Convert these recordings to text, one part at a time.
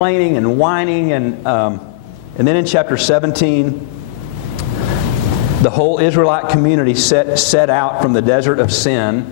complaining and whining, and then in chapter 17, the whole Israelite community set out from the desert of Sin.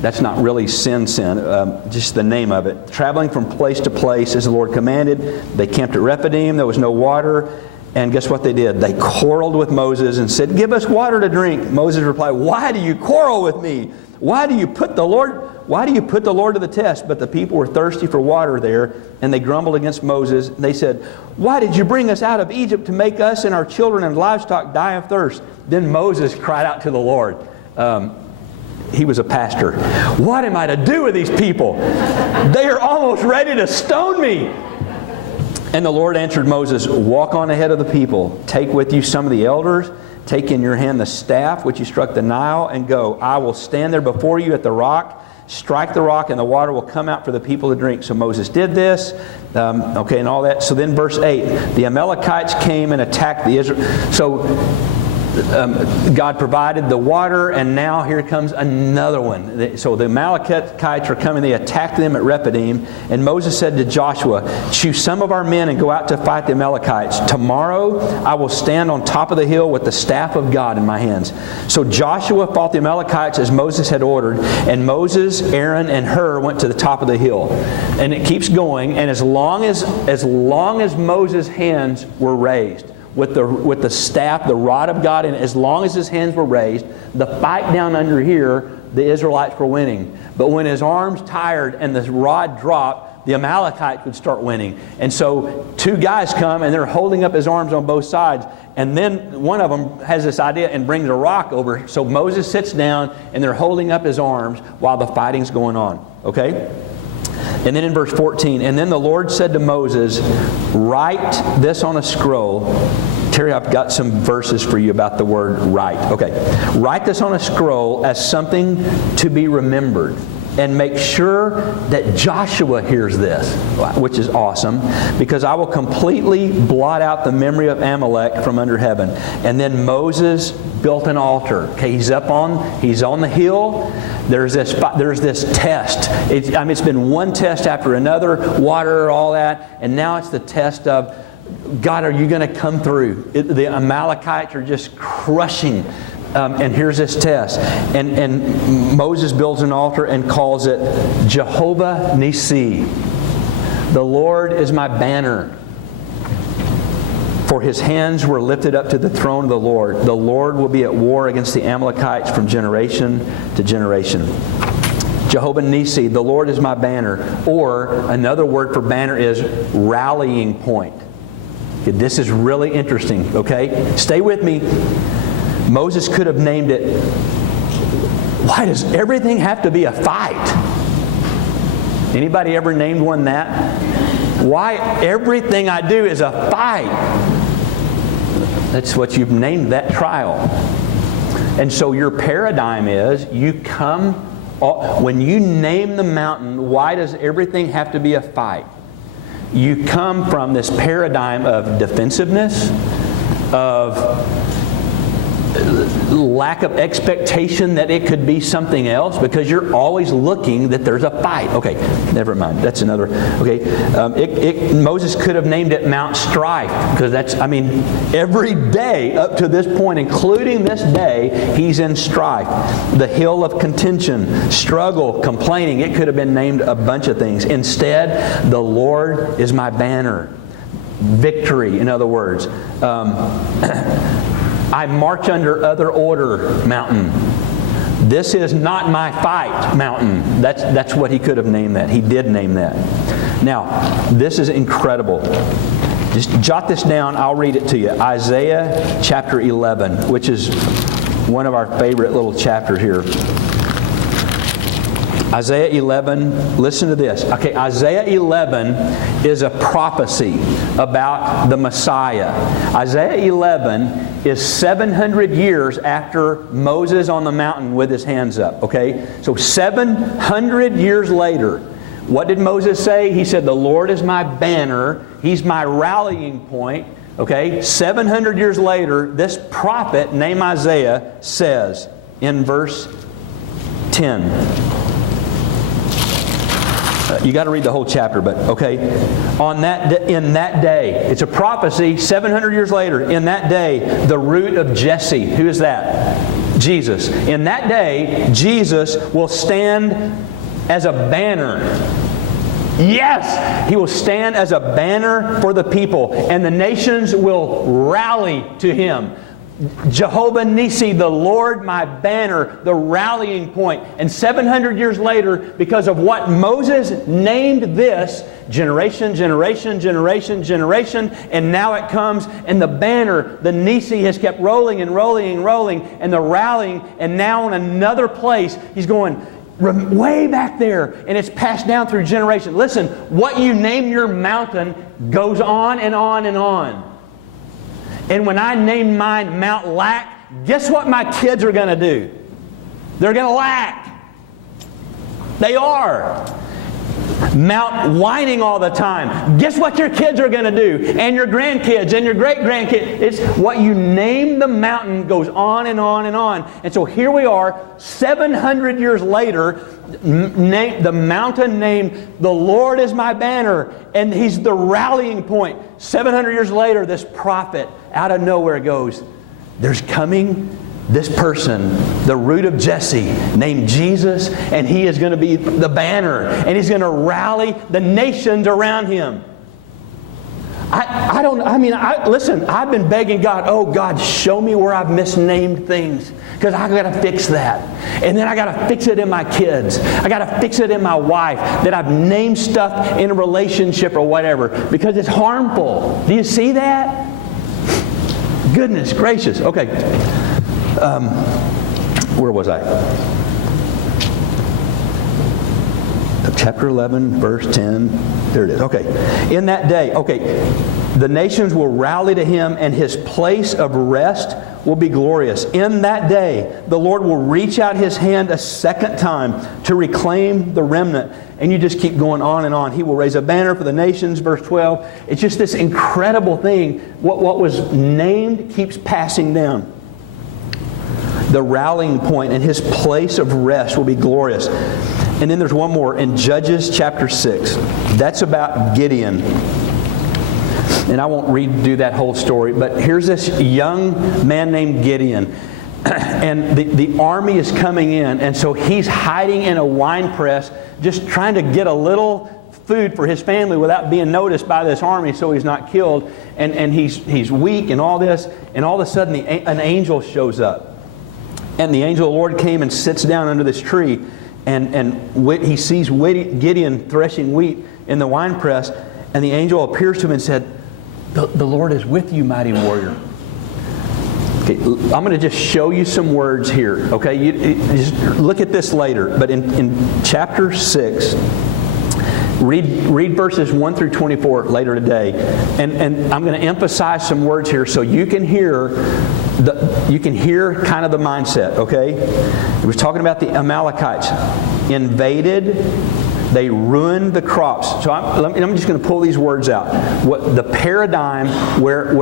That's not really sin, just the name of it. Traveling from place to place as the Lord commanded. They camped at Rephidim. There was no water. And guess what they did? They quarreled with Moses and said, "Give us water to drink." Moses replied, "Why do you quarrel with me? Why do you put the Lord to the test?" But the people were thirsty for water there, and they grumbled against Moses. They said, "Why did you bring us out of Egypt to make us and our children and livestock die of thirst?" Then Moses cried out to the Lord. He was a pastor. "What am I to do with these people? They are almost ready to stone me." And the Lord answered Moses, "Walk on ahead of the people. Take with you some of the elders. Take in your hand the staff which you struck the Nile, and go. I will stand there before you at the rock. Strike the rock, and the water will come out for the people to drink." So Moses did this. And all that. So then verse 8, the Amalekites came and attacked the Israelites. So God provided the water, and now here comes another one. So the Amalekites are coming. They attacked them at Rephidim. And Moses said to Joshua, "Choose some of our men and go out to fight the Amalekites. Tomorrow I will stand on top of the hill with the staff of God in my hands." So Joshua fought the Amalekites as Moses had ordered. And Moses, Aaron, and Hur went to the top of the hill. And it keeps going. And as long as Moses' hands were raised, with the staff, the rod of God, and as long as his hands were raised, the fight down under here, the Israelites were winning. But when his arms tired and the rod dropped, the Amalekites would start winning. And so two guys come and they're holding up his arms on both sides. And then one of them has this idea and brings a rock over. So Moses sits down and they're holding up his arms while the fighting's going on. Okay? And then in verse 14, and then the Lord said to Moses, "Write this on a scroll." Terry, I've got some verses for you about the word write. Okay. "Write this on a scroll as something to be remembered. And make sure that Joshua hears this," which is awesome, "because I will completely blot out the memory of Amalek from under heaven." And then Moses built an altar. Okay, he's on the hill. There's this test. It's been one test after another, water, all that, and now it's the test of, God, are you going to come through? The Amalekites are just crushing. And here's this test. And Moses builds an altar and calls it Jehovah Nissi. The Lord is my banner. For his hands were lifted up to the throne of the Lord. The Lord will be at war against the Amalekites from generation to generation. Jehovah Nissi, the Lord is my banner. Or another word for banner is rallying point. Okay, this is really interesting, okay? Stay with me. Moses could have named it, "Why does everything have to be a fight?" Anybody ever named one that? Why everything I do is a fight? That's what you've named that trial. And so your paradigm is, when you name the mountain, "Why does everything have to be a fight?" You come from this paradigm of defensiveness, of lack of expectation that it could be something else, because you're always looking that there's a fight. Okay, never mind. That's another. Okay, Moses could have named it Mount Strife, because every day up to this point, including this day, he's in strife. The hill of contention, struggle, complaining. It could have been named a bunch of things. Instead, the Lord is my banner. Victory, in other words. I march under other order, mountain. This is not my fight, mountain. That's what he could have named that. He did name that. Now, this is incredible. Just jot this down. I'll read it to you. Isaiah chapter 11, which is one of our favorite little chapters here. Isaiah 11, listen to this. Okay, Isaiah 11 is a prophecy about the Messiah. Isaiah 11 is 700 years after Moses on the mountain with his hands up. Okay, so 700 years later, what did Moses say? He said, "The Lord is my banner. He's my rallying point." Okay, 700 years later, this prophet named Isaiah says in verse 10, You got to read the whole chapter, but okay. In that day, it's a prophecy 700 years later. In that day, the root of Jesse, who is that? Jesus. In that day, Jesus will stand as a banner. Yes! He will stand as a banner for the people, and the nations will rally to Him. Jehovah Nissi, the Lord my banner, the rallying point. And 700 years later, because of what Moses named this, generation, and now it comes, and the banner, the Nissi, has kept rolling and rolling and rolling, and the rallying, and now in another place, He's going way back there, and it's passed down through generations. Listen, what you name your mountain goes on and on and on. And when I name mine Mount Lack, guess what my kids are going to do? They're going to lack. They are. Mount whining all the time. Guess what your kids are going to do? And your grandkids and your great-grandkids. It's what you name the mountain goes on and on and on. And so here we are, 700 years later, the mountain named the Lord is my banner, and He's the rallying point. 700 years later, this prophet out of nowhere goes, there's coming this person, the root of Jesse, named Jesus, and He is going to be the banner, and He's going to rally the nations around Him. Listen, I've been begging God, oh God, show me where I've misnamed things, because I've got to fix that. And then I got to fix it in my kids. I got to fix it in my wife, that I've named stuff in a relationship or whatever, because it's harmful. Do you see that? Goodness gracious. Okay. Where was I? Chapter 11, verse 10. There it is. Okay. In that day, the nations will rally to Him, and His place of rest will be glorious. In that day, the Lord will reach out His hand a second time to reclaim the remnant. And you just keep going on and on. He will raise a banner for the nations, verse 12. It's just this incredible thing. What was named keeps passing down. The rallying point, and His place of rest will be glorious. And then there's one more in Judges chapter 6. That's about Gideon. And I won't redo that whole story, but here's this young man named Gideon. And the army is coming in, and so he's hiding in a wine press, just trying to get a little food for his family without being noticed by this army so he's not killed. And he's weak and all this, and all of a sudden an angel shows up. And the angel of the Lord came and sits down under this tree, and he sees Gideon threshing wheat in the wine press, and the angel appears to him and said, the Lord is with you, mighty warrior. Okay, I'm going to just show you some words here. Okay, you just look at this later. But in chapter 6, read verses 1 through 24 later today, and I'm going to emphasize some words here so you can hear kind of the mindset. Okay, it was talking about the Amalekites invaded. They ruined the crops. So I'm just going to pull these words out. What the paradigm where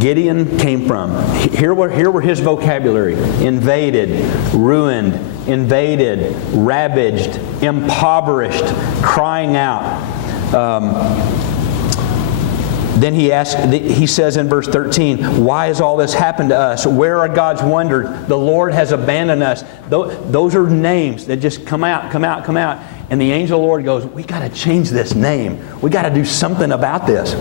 Gideon came from. Here were his vocabulary: invaded, ruined, invaded, ravaged, impoverished, crying out. Then he says in verse 13, why has all this happened to us? Where are God's wonders? The Lord has abandoned us. Those are names that just come out. And the angel of the Lord goes, we got to change this name. We got to do something about this.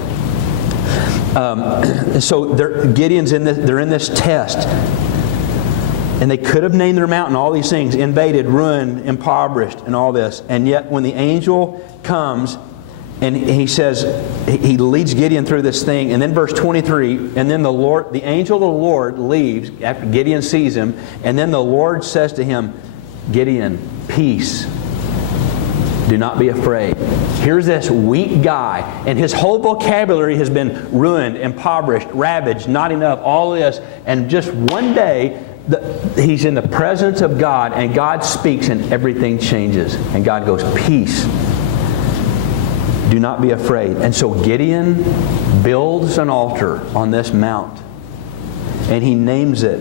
So Gideon's they're in this test. And they could have named their mountain all these things: invaded, ruined, impoverished, and all this. And yet when the angel comes, and he says, he leads Gideon through this thing. And then verse 23, and then the angel of the Lord leaves after Gideon sees him. And then the Lord says to him, Gideon, peace. Do not be afraid. Here's this weak guy, and his whole vocabulary has been ruined, impoverished, ravaged, not enough, all this. And just one day, he's in the presence of God, and God speaks, and everything changes. And God goes, peace. Do not be afraid. And so Gideon builds an altar on this mount, and he names it,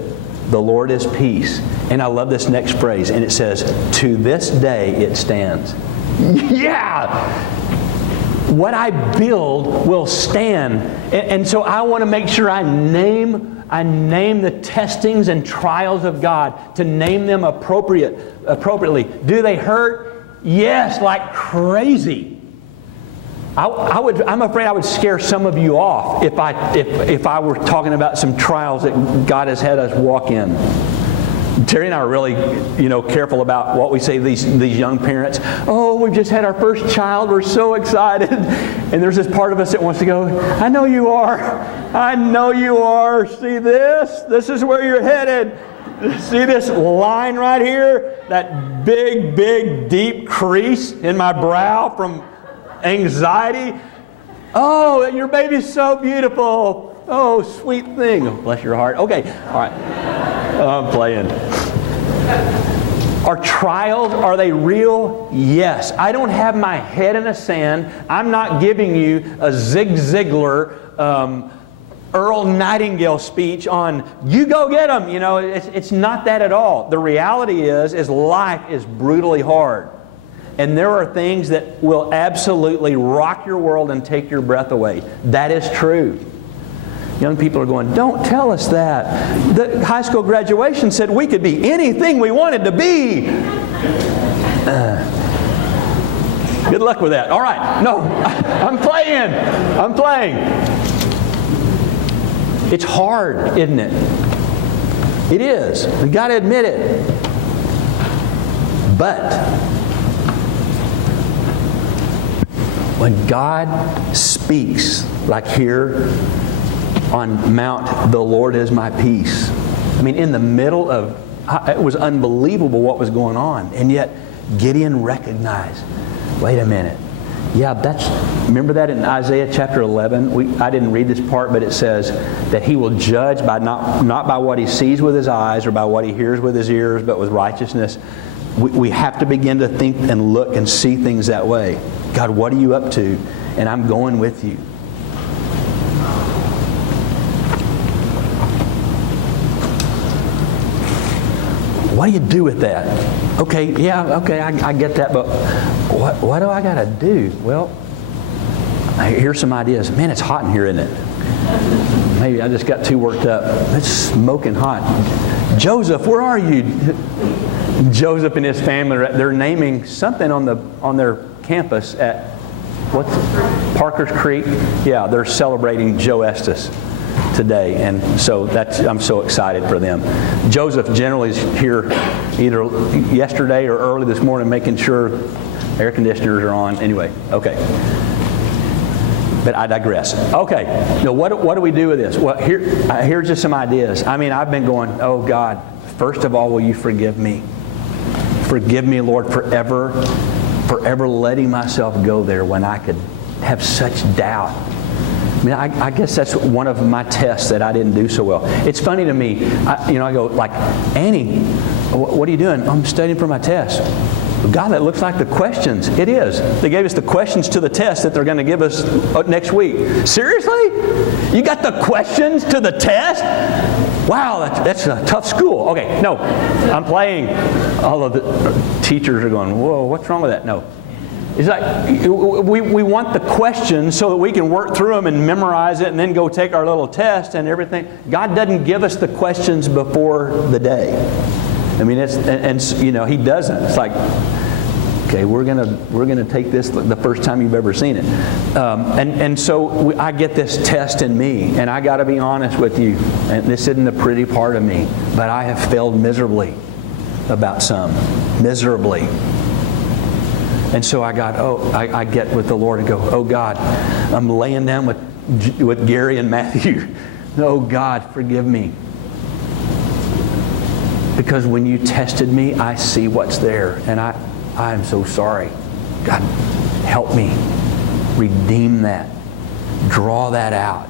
the Lord is peace. And I love this next phrase, and it says, to this day it stands. Yeah! What I build will stand. And so I want to make sure I name the testings and trials of God, to name them appropriately. Do they hurt? Yes, like crazy. I'm afraid I would scare some of you off if I were talking about some trials that God has had us walk in. Terry and I are really, careful about what we say to these young parents. Oh, we've just had our first child. We're so excited. And there's this part of us that wants to go, I know you are. I know you are. See this? This is where you're headed. See this line right here? That big, big, deep crease in my brow from anxiety. Oh, your baby's so beautiful. Oh, sweet thing. Oh, bless your heart. Okay, all right. I'm playing. Are trials, are they real? Yes. I don't have my head in the sand. I'm not giving you a Zig Ziglar, Earl Nightingale speech on, you go get them. It's not that at all. The reality is life is brutally hard. And there are things that will absolutely rock your world and take your breath away. That is true. Young people are going, don't tell us that. The high school graduation said we could be anything we wanted to be. Good luck with that. All right. No, I'm playing. It's hard, isn't it? It is. We've got to admit it. But when God speaks, like here on Mount, the Lord is my peace. I mean, in the middle of, it was unbelievable what was going on. And yet, Gideon recognized, wait a minute. Yeah, remember that in Isaiah chapter 11? I didn't read this part, but it says that He will judge by not by what He sees with His eyes or by what He hears with His ears, but with righteousness. We have to begin to think and look and see things that way. God, what are you up to? And I'm going with you. What do you do with that? Okay, I get that, but what do I got to do? Well, here's some ideas. Man, it's hot in here, isn't it? Maybe I just got too worked up. It's smoking hot. Joseph, where are you? Joseph and his family, they're naming something on their campus at Parker's Creek. Yeah, they're celebrating Joe Estes today, and so I'm so excited for them. Joseph generally is here either yesterday or early this morning, making sure air conditioners are on. Anyway, okay. But I digress. Okay, now what do we do with this? Well, here's just some ideas. I mean, I've been going, oh God, first of all, will you forgive me? Forgive me, Lord, forever letting myself go there when I could have such doubt. I mean, I guess that's one of my tests that I didn't do so well. It's funny to me, I go like, Annie, what are you doing? I'm studying for my test. God, that looks like the questions. It is. They gave us the questions to the test that they're going to give us next week. Seriously? You got the questions to the test? Wow, that's a tough school. Okay, no, I'm playing. All of the teachers are going, whoa, what's wrong with that? No. It's like we want the questions so that we can work through them and memorize it and then go take our little test and everything. God doesn't give us the questions before the day. I mean, He doesn't. It's like, okay, we're gonna take this the first time you've ever seen it, and so I get this test in me, and I got to be honest with you. And this isn't a pretty part of me, but I have failed miserably about some, miserably. And so I get with the Lord and go, oh God, I'm laying down with Gary and Matthew. Oh God, forgive me. Because when you tested me, I see what's there. And I am so sorry. God, help me. Redeem that. Draw that out.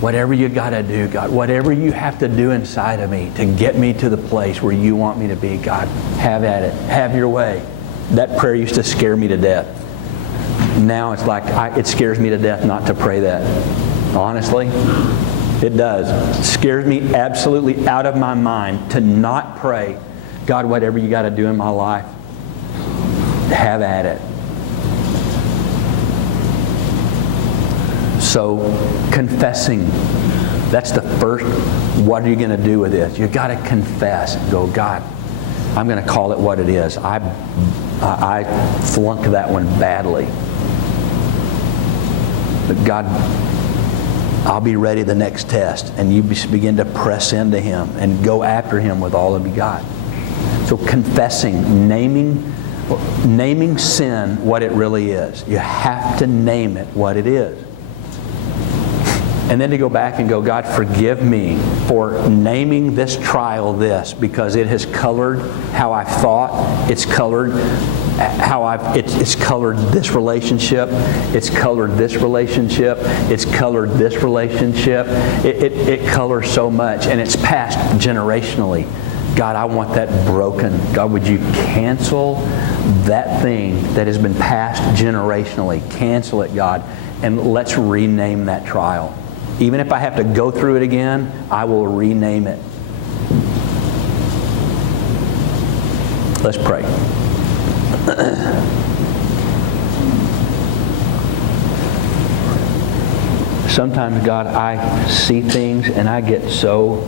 Whatever you got to do, God, whatever you have to do inside of me to get me to the place where you want me to be, God, have at it. Have your way. That prayer used to scare me to death. Now it's like it scares me to death not to pray that. Honestly, it does. It scares me absolutely out of my mind to not pray, God, whatever you got to do in my life, have at it. So confessing, that's the first, what are you going to do with this? You've got to confess. Go, God, I'm going to call it what it is. I flunked that one badly. But God, I'll be ready the next test. And you begin to press into Him and go after Him with all of you got. So confessing, naming sin what it really is. You have to name it what it is. And then to go back and go, God, forgive me for naming this trial this, because it has colored how I've thought. It's colored it's colored this relationship. It's colored this relationship. It's colored this relationship. It colors so much, and it's passed generationally. God, I want that broken. God, would you cancel that thing that has been passed generationally? Cancel it, God, and let's rename that trial. Even if I have to go through it again, I will rename it. Let's pray. Sometimes, God, I see things and I get so